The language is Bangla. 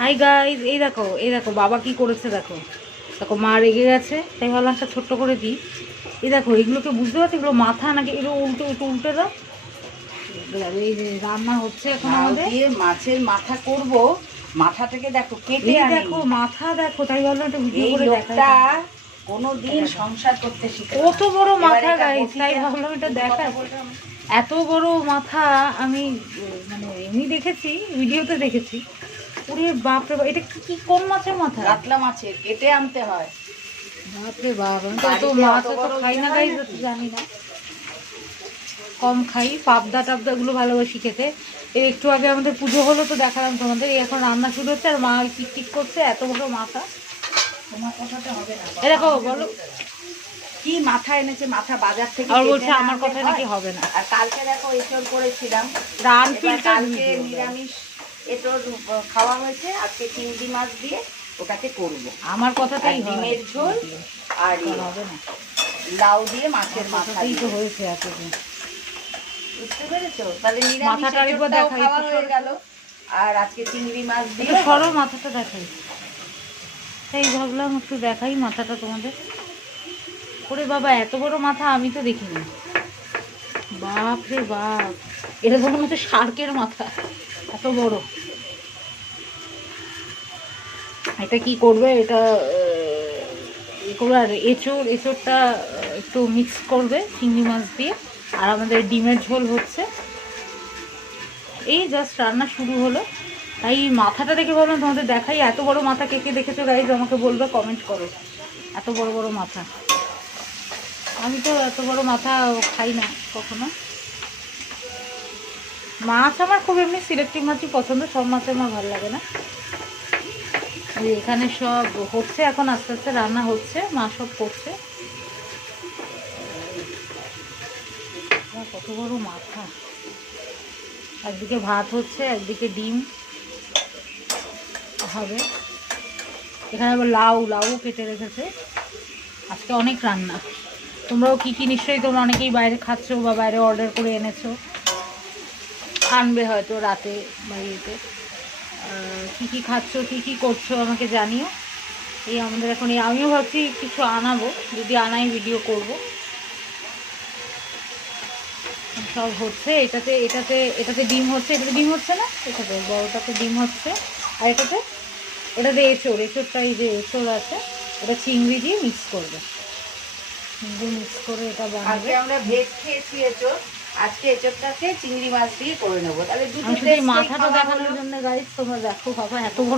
হাই গাইজ, এই দেখো বাবা কি করেছে, দেখো দেখো মা রেগে গেছে, তাই ভাবলাম একটা ছোট্ট করে দিই। এই দেখো এগুলোকে বুঝতে পারছি, এগুলো মাথা নাকি, এগুলো উল্টো একটু উল্টে দাও। এই যে রান্না হচ্ছে এখন আমাদের, মাছের মাথা করব। মাথাটাকে দেখো কেটে এই আনি। দেখো মাথা দেখো, তাই ভাবলাম একটা ভিডিও এই করে লোকটা দেখাই। কোনোদিন সংসার করতে শিখে কত বড় মাথা গাইজ, তাই ভাবলাম এটা দেখাই। এত বড় মাথা আমি মানে এমনি দেখেছি, ভিডিওতে দেখেছি। ওরে বাপরে বাপ, এটা কি কোন মাছের মাথা? কাতলা মাছের কেটে আনতে হয়। বাপরে বাপ, আমি তো অত মাছ অত খাই না গাইজ, জানি না, কম খাই। পাবদা টাবদা এগুলো ভালোবাসি খেতে। এই একটু আগে আমাদের পুজো হলো তো দেখালাম তোমাদের, এই এখন রান্না শুরু হচ্ছে আর মা টিকটিক করছে, এত বড় মাথা। তোমার কথাটা হবে না। এ দেখো বলো কি মাথা এনেছে, মাথা বাজার থেকে আর কেটে বলছে না আমার আনলে কথা হয়? নাকি হবে না। আর কালকে দেখো এঁচড় করেছিলাম। কালকে নিরামিষ এঁচড় খাওয়া হয়েছে, আজকে চিংড়ি মাছ দিয়ে ওটাকে করব। আমার কথাটাই হয়, ডিমের ঝোল আর হবে না, লাউ দিয়ে মাছের মাথা তো হয়েছে এতদিন। বুঝতে পেরেছো? তাহলে নিরামিষ মাথাটা আরেকবার এঁচড়টাও দেখাই, খাওয়া হয়ে গেল, আর আজকে চিংড়ি মাছ দিয়ে সরো মাথাটা দেখাই। তাই ভাবলাম একটু দেখাই মাথাটা তোমাদের। ওরে বাবা, এত বড় মাথা আমি তো দেখিনি। বাপ রে বাপ, এটা তো মনে হচ্ছে শার্কের মাথা, এত বড়। এটা কি করবে, এটা করবে আর এঁচড়টা একটু মিক্স করবে চিংড়ি মাছ দিয়ে। আর আমাদের ডিমের ঝোল হচ্ছে, এই জাস্ট রান্না শুরু হলো। তাই মাথাটা দেখে বললাম তোমাদের দেখাই। এত বড় মাথা কে কে দেখেছো গাইজ আমাকে বলবে, কমেন্ট করো। এত বড় বড় মাথা, আমি তো এত বড় মাথা খাই না কখনো। মাছ আমার খুব এমনি সিলেক্টিভ মাছই পছন্দ, সব মাছ আমার ভালো লাগে না। এখানে সব হচ্ছে এখন, আস্তে আস্তে রান্না হচ্ছে, মা সব করছে। কত বড় মাথা, একদিকে ভাত হচ্ছে, একদিকে ডিম হবে। এখানে আবার লাউ কেটে রেখেছে। আজকে অনেক রান্না। তোমরাও কি কি, নিশ্চয়ই তোমরা অনেকেই বাইরে খাচ্ছো বা বাইরে অর্ডার করে এনেছো, আনবে হয়তো রাতে বা ইয়েতে। কী কী খাচ্ছো, কী কী করছো আমাকে জানিও। এই আমাদের এখন আমিও ভাবছি কিছু আনাবো, যদি আনাই ভিডিও করব। সব হচ্ছে, এটাতে ডিম হচ্ছে, এটাতে ডিম হচ্ছে না, এটাতে বড়টাতে ডিম হচ্ছে। আর এটাতে এঁচড়টা, এই যে এঁচড় আছে, এটা চিংড়ি দিয়ে মিক্স করবে, চিংড়ি মিক্স করে এটা বানাবে। আমরা ভেজ খেয়েছি এঁচড়, আজকে এঁচড়টাকে চিংড়ি মাছ দিয়ে করে নেবো। তাহলে আমি শুধু এই মাথাটা দেখানোর জন্য গাইজ, তোমরা দেখো বাবা এত বড়